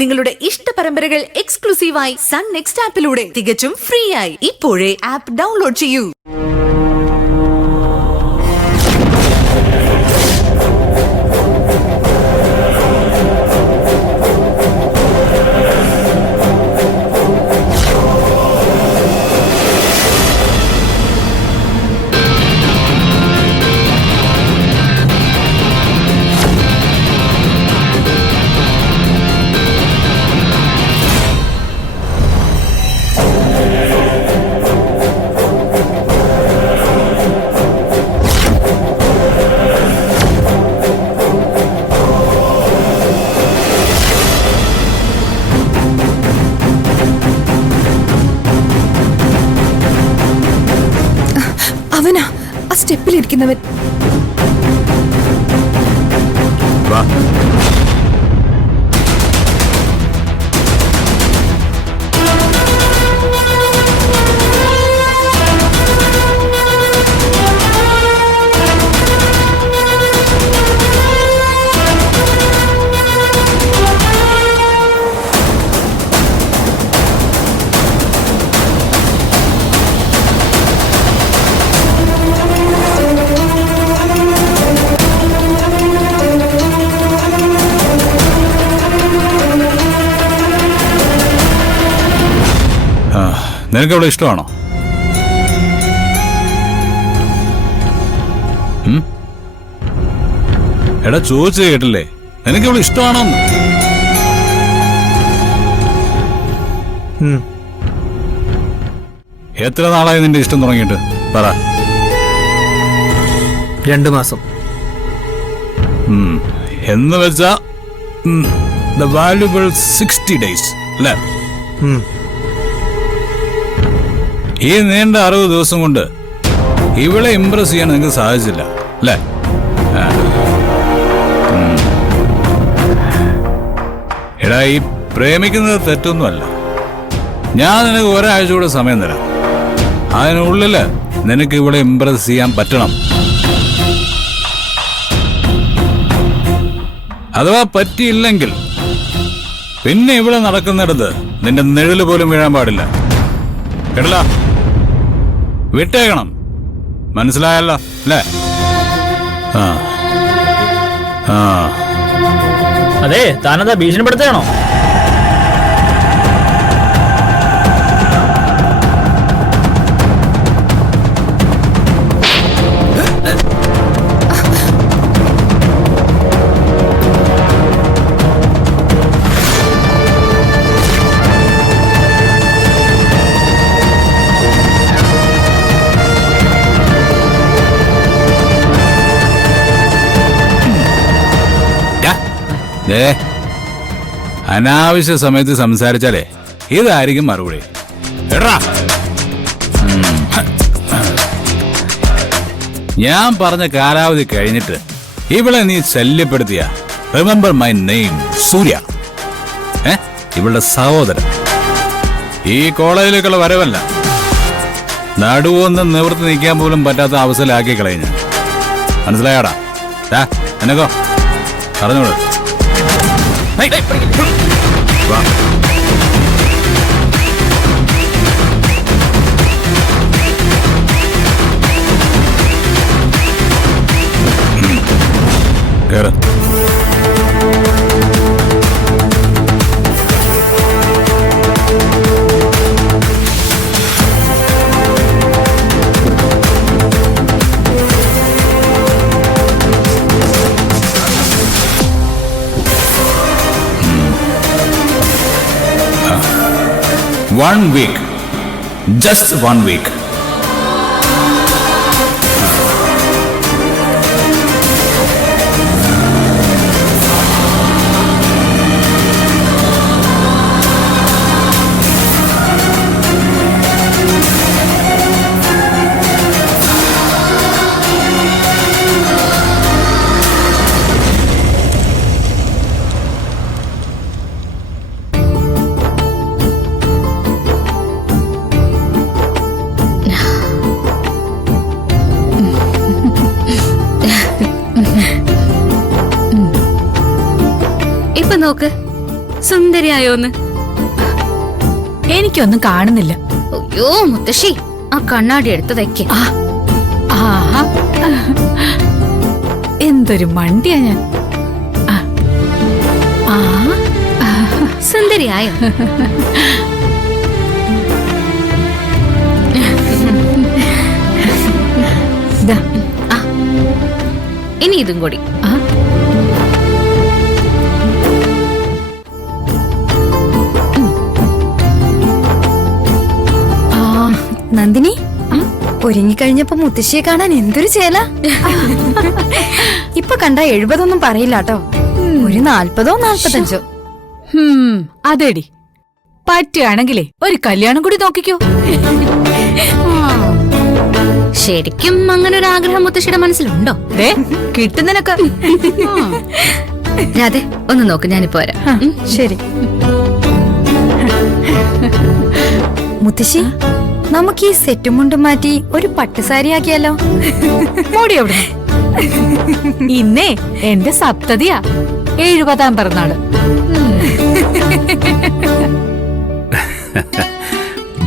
നിങ്ങളുടെ ഇഷ്ട പരമ്പരകൾ എക്സ്ക്ലൂസീവായി സൺ നെക്സ്റ്റ് ആപ്പിലൂടെ തികച്ചും ഫ്രീ ആയി. ഇപ്പോഴേ ആപ്പ് ഡൗൺലോഡ് ചെയ്യൂ. അവനാ ആ സ്റ്റെപ്പിലിരിക്കുന്നവൻ. നിനക്ക് അവിടെ ഇഷ്ടമാണോ? എടാ ചോദിച്ചു കേട്ടില്ലേ, നിനക്ക് ഇവിടെ ഇഷ്ടമാണോന്ന്? എത്ര നാളായി നിന്റെ ഇഷ്ടം തുടങ്ങിയിട്ട് പറ. 2 മാസം. എന്ന് വെച്ചാ the valuable 60 days അല്ലേ? ഈ നീണ്ട 60 ദിവസം കൊണ്ട് ഇവളെ ഇംപ്രസ് ചെയ്യാൻ നിങ്ങൾക്ക് സാധിച്ചില്ല അല്ലേ? എടാ, ഈ പ്രേമിക്കുന്നത് തെറ്റൊന്നുമല്ല. ഞാൻ നിനക്ക് ഒരാഴ്ച കൂടെ സമയം തരാം. അതിനുള്ളില് നിനക്ക് ഇവിടെ ഇംപ്രസ് ചെയ്യാൻ പറ്റണം. അഥവാ പറ്റിയില്ലെങ്കിൽ പിന്നെ ഇവിടെ നടക്കുന്നിടത്ത് നിന്റെ നിഴല് പോലും വീഴാൻ പാടില്ല. കേട്ടല്ല? വിട്ടേക്കണം. മനസ്സിലായല്ലോ അല്ലേ? അതെ, താനെന്താ ഭീഷണിപ്പെടുത്തുകയാണോ? അനാവശ്യ സമയത്ത് സംസാരിച്ചാലേ ഇതായിരിക്കും മറുപടി. ഞാൻ പറഞ്ഞ കാലാവധി കഴിഞ്ഞിട്ട് ഇവളെ നീ ശല്യപ്പെടുത്തിയ, റിമെമ്പർ മൈ നെയിം, സൂര്യ, ഇവളുടെ സഹോദരൻ. ഈ കോളേജിലേക്കുള്ള വരവല്ല, നടുവൊന്നും നിവർത്തി നിൽക്കാൻ പോലും പറ്റാത്ത അവസരമാക്കി കളഞ്ഞ. മനസ്സിലായാടാ? നിനക്കോ പറഞ്ഞോളൂ. കേറ്. One week, just 1 week. ഇപ്പൊ നോക്ക്, സുന്ദരിയായോന്ന്? എനിക്കൊന്നും കാണുന്നില്ല. അയ്യോ മുത്തശ്ശി, ആ കണ്ണാടി എടുത്ത് വെക്ക്. ആഹാ, എന്തൊരു മണ്ടിയാ ഞാൻ. ആ, ആ, സുന്ദരിയായോ? ദാ, ആ, ഇനി ഇതും കൂടി. ആ. നന്ദിനി, ഒരുങ്ങിക്കഴിഞ്ഞപ്പോ മുത്തശ്ശിയെ കാണാൻ എന്തൊരു ചേല. ഇപ്പൊ കണ്ട 70 പറയില്ല കേട്ടോ, ഒരു 40 45. അതെടി, പറ്റുകയാണെങ്കിലേ ഒരു കല്യാണം കൂടി നോക്കിക്കോ. ശരിക്കും അങ്ങനെ ഒരു ആഗ്രഹം മുത്തശ്ശിയുടെ മനസ്സിലുണ്ടോ? ദേ, കിട്ടുന്നതിനൊക്കെ. രാധെ ഒന്ന് നോക്ക്, ഞാനിപ്പോ വരാം. ശരി മുത്തശ്ശി, നമുക്ക് ഈ സെറ്റും മുണ്ടും മാറ്റി ഒരു പട്ടുസാരി ആക്കിയാലോ? മോടി എവിടെ? ഇന്നേ എന്റെ സപ്തതിയാ, 70ാം പിറന്നാള്.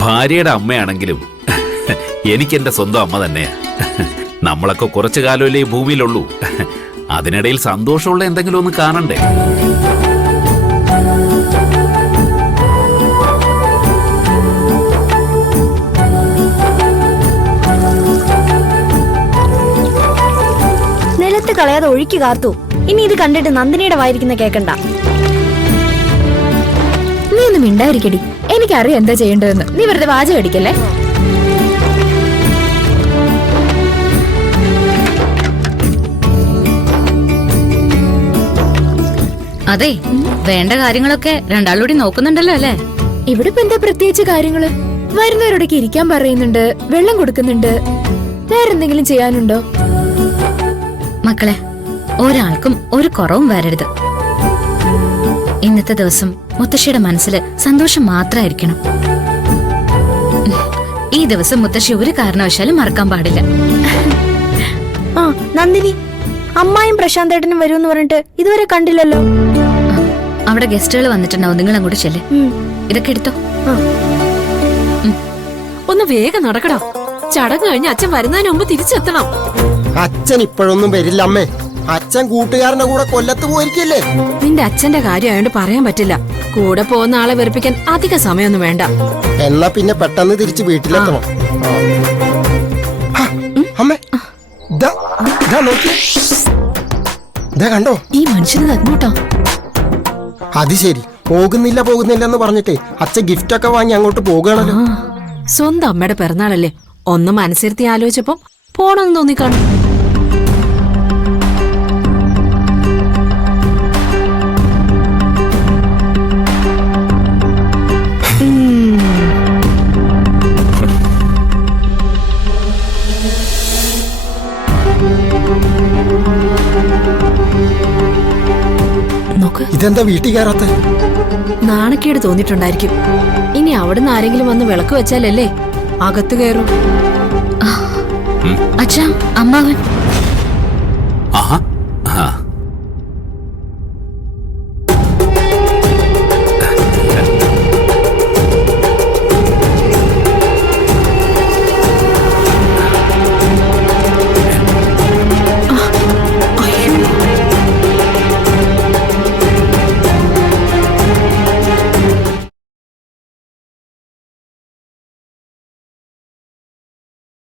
ഭാര്യയുടെ അമ്മയാണെങ്കിലും എനിക്ക് എന്റെ സ്വന്തം അമ്മ തന്നെയാ. നമ്മളൊക്കെ കുറച്ചു കാലമല്ലേ ഈ ഭൂമിയിലുള്ളൂ. അതിനിടയിൽ സന്തോഷമുള്ള എന്തെങ്കിലും ഒന്ന് കാണണ്ടേ? നിലത്ത് കളയാതെ ഒഴുക്കി കാർത്തു. ഇനി ഇത് കണ്ടിട്ട് നന്ദിനിയുടെ വായിരിക്കുന്ന കേക്കണ്ട. നീ ഒന്നും മിണ്ടായിരിക്കടി, എനിക്കറിയാം എന്താ ചെയ്യേണ്ടതെന്ന്. നീ വെറുതെ വാചകം അടിക്കല്ലേ. അതെ, വേണ്ട കാര്യങ്ങളൊക്കെ രണ്ടാളൂടി നോക്കുന്നുണ്ടല്ലോ അല്ലേ? ഇവിടെ ഇപ്പൊ എന്താ പ്രത്യേകിച്ച് കാര്യങ്ങള്? വരുന്നവരോടൊക്കെ ഇരിക്കാൻ പറയുന്നുണ്ട്, വെള്ളം കൊടുക്കുന്നുണ്ട്. വേറെന്തെങ്കിലും ചെയ്യാനുണ്ടോ? മക്കളെ, ഒരാൾക്കും ഒരു കുറവും വരരുത്. ഇന്നത്തെ ദിവസം മുത്തശ്ശിയുടെ മനസ്സില് സന്തോഷം മാത്രമായിരിക്കണം. ഈ ദിവസം മുത്തശ്ശി ഒരു കാരണവശാലും മറക്കാൻ പാടില്ല. ആ നന്ദിനി, അമ്മായും പ്രശാന്തേട്ടനും വരുമെന്ന് പറഞ്ഞിട്ട് ഇതുവരെ കണ്ടില്ലല്ലോ. അവിടെ ഗസ്റ്റുകൾ വന്നിട്ടുണ്ടാവും, നിങ്ങൾ അങ്ങോട്ട് ചെല്ല്. ഇതൊക്കെ എടുത്തോ. ഒന്ന് വേഗം നടക്കടാ, ചടങ്ങ് കഴിഞ്ഞ് അച്ഛൻ വരുന്നതിന് മുമ്പ് തിരിച്ചെത്തണം. അച്ഛൻ ഇപ്പോഴൊന്നും വരില്ല അമ്മേ. അച്ഛൻ കൂട്ടുകാരന്റെ കൂടെ കൊല്ലത്ത് പോയിരിക്കല്ലേ. നിന്റെ അച്ഛന്റെ കാര്യമായോണ്ട് പറയാൻ പറ്റില്ല. കൂടെ പോകുന്ന ആളെ വെറുപ്പിക്കാൻ അധിക സമയമൊന്നും വേണ്ട. എന്നാ പിന്നെ പെട്ടെന്ന് തിരിച്ച് വീട്ടിലെത്തണം. അമ്മേ, ദാ നോക്കി, കണ്ടോ? ഈ മനുഷ്യന് തന്നോട്ടോ. അത് ശരി, പോകുന്നില്ല എന്ന് പറഞ്ഞിട്ടേ അച്ഛൻ ഗിഫ്റ്റ് ഒക്കെ വാങ്ങി അങ്ങോട്ട് പോകുകയാണല്ലോ. സ്വന്തം അമ്മയുടെ പിറന്നാളല്ലേ, ഒന്ന് മനസ്സിരുത്തി ആലോചിച്ചപ്പോ പോണെന്ന് തോന്നിക്കാണും. നോക്ക്, ഇതെന്താ വീട്ടിൽ കയറാത്ത? നാണക്കേട് തോന്നിട്ടുണ്ടായിരിക്കും. ഇനി അവിടുന്ന് ആരെങ്കിലും വന്ന് വിളക്ക് വെച്ചാലല്ലേ അകത്ത് കയറും. അച്ഛാ, അമ്മാവൻ. ആഹാ,